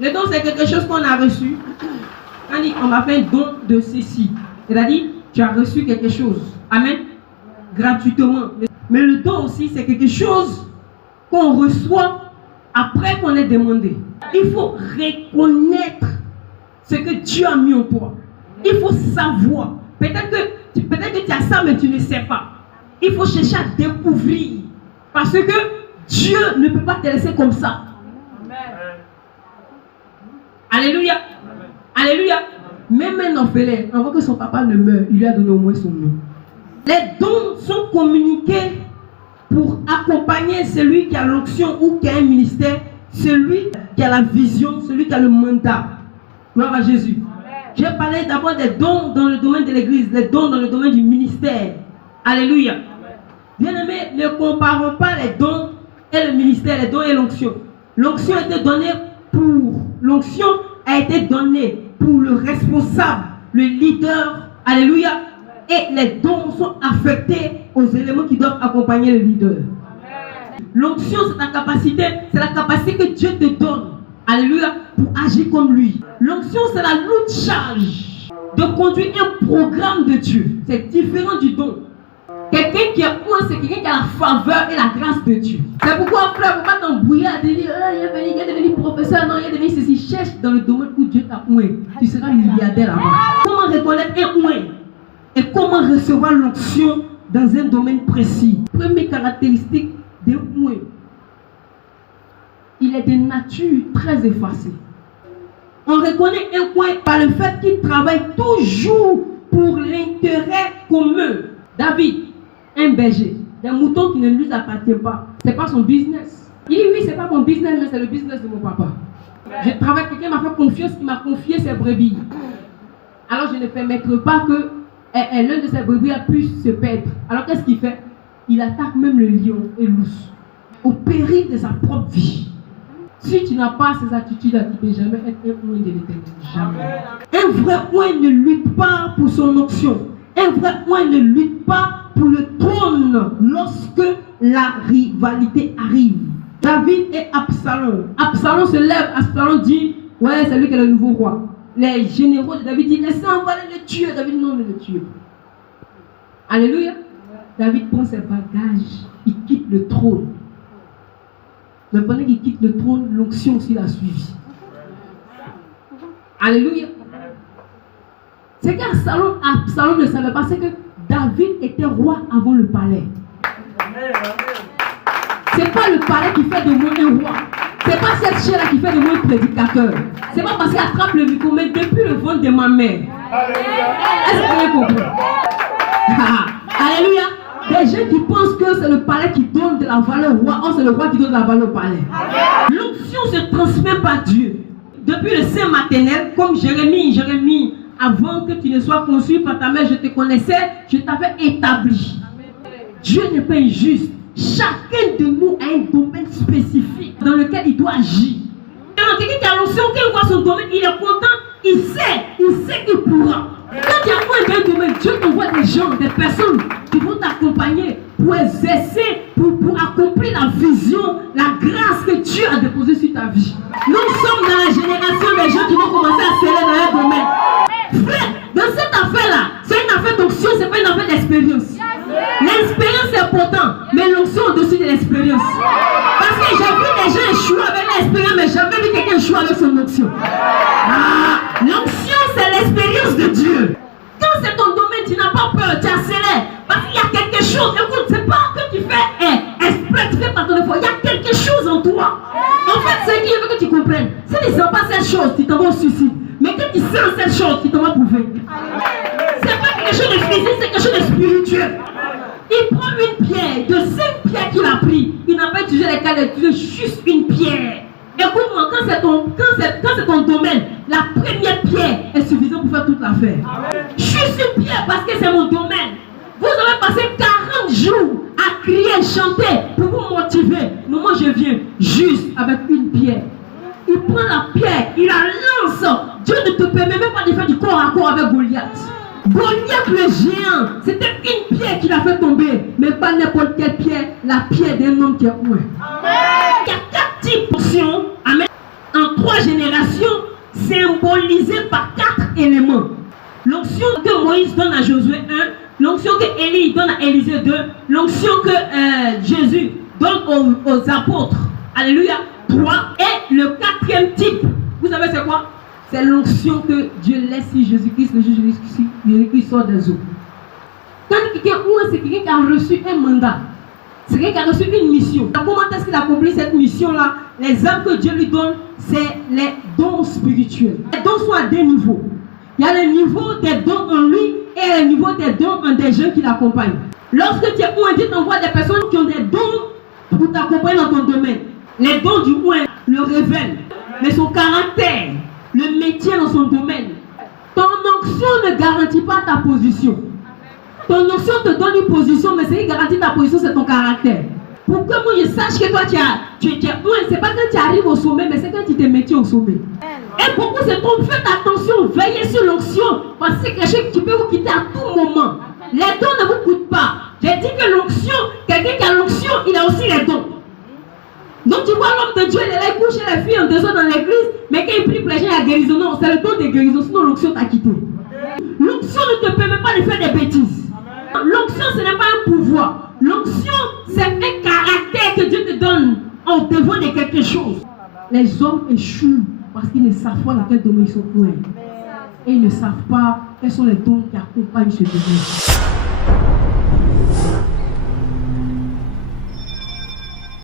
Le don, c'est quelque chose qu'on a reçu. On dit, on m'a fait un don de ceci. C'est-à-dire, tu as reçu quelque chose. Amen. Gratuitement. Mais le don aussi, c'est quelque chose qu'on reçoit après qu'on ait demandé. Il faut reconnaître ce que Dieu a mis en toi. Il faut savoir. Peut-être que tu as ça, mais tu ne sais pas. Il faut chercher à découvrir. Parce que Dieu ne peut pas te laisser comme ça. Amen. Alléluia. Amen. Alléluia. Même un orphelin, avant que son papa ne meure, il lui a donné au moins son nom. Les dons sont communiqués pour accompagner celui qui a l'onction ou qui a un ministère, celui qui a la vision, celui qui a le mandat. Gloire à Jésus. Je vais parler d'abord des dons dans le domaine de l'église, les dons dans le domaine du ministère. Alléluia. Bien-aimés, ne comparons pas les dons et le ministère, les dons et l'onction. L'onction a été donnée pour le responsable, le leader. Alléluia. Et les dons sont affectés aux éléments qui doivent accompagner le leader. L'onction, c'est la capacité que Dieu te donne. Alléluia. Pour agir comme lui. L'onction, c'est la lourde charge de conduire un programme de Dieu. C'est différent du don. Quelqu'un qui est oint, c'est quelqu'un qui a la faveur et la grâce de Dieu. C'est pourquoi, frère, il ne faut pas t'embrouiller à dire il est devenu professeur, non, il est devenu ceci. Cherche dans le domaine où Dieu t'a oint. Tu seras milliardaire là-bas. Comment reconnaître un oint et comment recevoir l'onction dans un domaine précis? Première caractéristique d'un oint, il est de nature très effacée. On reconnaît un oint par le fait qu'il travaille toujours pour l'intérêt commun. David, un berger, des moutons qui ne lui appartiennent pas. Ce n'est pas son business. Il dit oui, ce n'est pas mon business, mais c'est le business de mon papa. Je travaille, quelqu'un m'a fait confiance, il m'a confié ses brebis. Alors je ne permettrai pas que l'un de ses brebis puisse se perdre. Alors qu'est-ce qu'il fait? Il attaque même le lion et l'ours, au péril de sa propre vie. Si tu n'as pas ces attitudes-là, tu ne peux jamais être un oint de l'Éternel. Jamais. Un vrai oint ne lutte pas pour son onction. Un vrai oint ne lutte pas pour le trône lorsque la rivalité arrive. David et Absalom. Absalom se lève, Absalom dit, ouais, c'est lui qui est le nouveau roi. Les généraux de David disent, laissez, on va le tuer. David, non, ne le tue. Alléluia. David prend ses bagages, il quitte le trône. Mais pendant qu'il quitte le trône, l'onction aussi l'a suivi. Alléluia. C'est qu'Absalom ne savait pas, c'est que David était roi avant le palais. C'est pas le palais qui fait de moi un roi. C'est pas cette chair-là qui fait de moi un prédicateur. C'est pas parce qu'il attrape le micro, mais depuis le ventre de ma mère. Est-ce que vous comprenez? Alléluia. Des gens qui pensent que c'est le palais qui donne de la valeur au roi. Oh, c'est le roi qui donne de la valeur au palais. L'onction se transmet par Dieu. Depuis le sein maternel, comme Jérémie, avant que tu ne sois conçu par ta mère, je te connaissais, je t'avais établi. Dieu n'est pas injuste. Chacun de nous a un domaine spécifique dans lequel il doit agir. Quelqu'un qui a l'onction, quand il voit son domaine, il est content, il sait qu'il pourra. Quand tu as un domaine, Dieu t'envoie des gens, des personnes qui vont t'accompagner pour exercer, pour accomplir la vision, la grâce que Dieu a déposée sur ta vie. Nous sommes dans la génération des gens qui vont commencer à sceller dans leur domaine. Frère, dans cette affaire-là, c'est une affaire d'onction, c'est pas une affaire d'expérience. L'expérience est importante, mais l'onction au-dessus de l'expérience. Parce que j'ai vu des gens échouer avec l'expérience, mais j'ai jamais vu quelqu'un échouer avec son onction. L'onction, c'est l'expérience de Dieu. Quand c'est ton domaine, tu n'as pas peur, tu accélères. Parce qu'il y a quelque chose. Écoute, c'est pas que tu fais exprès, tu fais par ton effort. Il y a quelque chose en toi. En fait, c'est qu'il veut que tu comprennes. Si tu ne sens pas cette chose, tu t'en vas au suicide. Mais quand tu sens cette chose, tu t'en vas pour vaincre. C'est pas quelque chose de physique, c'est quelque chose de spirituel. Il prend une pierre, de 5 pierres qu'il a pris. Il n'a pas utilisé les cadres, il utilise juste une pierre. Écoute-moi, quand c'est ton domaine, la première pierre est suffisante pour faire toute l'affaire. Juste une pierre parce que c'est mon domaine. Vous avez passé 40 jours à crier, chanter pour vous motiver. Mais moi je viens juste avec une pierre. Il prend la pierre, il la lance. Dieu ne te permet même pas de faire du corps à corps avec Goliath. Goliath le géant, c'était une pierre qui l'a fait tomber. Mais pas n'importe quelle pierre, la pierre d'un homme qui est oué. Il y a 4 types d'onction. Amen. En 3 générations. symbolisée par 4 éléments. L'onction que Moïse donne à Josué 1, l'onction que Élie donne à Élisée 2, l'onction que Jésus donne aux apôtres, alléluia, 3, et le 4e type, vous savez c'est quoi? C'est l'onction que Dieu laisse sur Jésus-Christ, le jour Jésus-Christ sort des eaux. Quand quelqu'un c'est quelqu'un qui a reçu un mandat, c'est quelqu'un qui a reçu une mission. Comment est-ce qu'il accomplit cette mission-là? Les âmes que Dieu lui donne, c'est les dons spirituels. Les dons sont à 2 niveaux. Il y a le niveau des dons en lui et le niveau des dons en des gens qui l'accompagnent. Lorsque tu es ouin, Dieu t'envoie des personnes qui ont des dons pour t'accompagner dans ton domaine. Les dons du ouin le révèlent, mais son caractère, le métier dans son domaine. Ton onction ne garantit pas ta position. Ton onction te donne une position, mais ce qui garantit ta position, c'est ton caractère. Pour que moi je sache que toi tu es ouin, c'est pas quand tu arrives au sommet, mais c'est quand tu te mets au sommet. Et beaucoup se trompent, faites attention, veillez sur l'onction, parce que c'est quelque chose qui peut vous quitter à tout moment. Les dons ne vous coûtent pas. J'ai dit que l'onction, quelqu'un qui a l'onction, il a aussi les dons. Donc tu vois l'homme de Dieu, il est là, il couche les filles en dehors dans l'église, mais quand il prie pour les gens, il y a guérison. Non, c'est le don de guérison, sinon l'onction t'a quitté. L'onction ne te permet pas de faire des bêtises. L'onction, ce n'est pas un pouvoir. L'onction, c'est un caractère que Dieu te donne en devant de quelque chose. Les hommes échouent parce qu'ils ne savent pas dans quel domaine ils sont pour. Et ils ne savent pas quels sont les dons qui accompagnent ce domaine.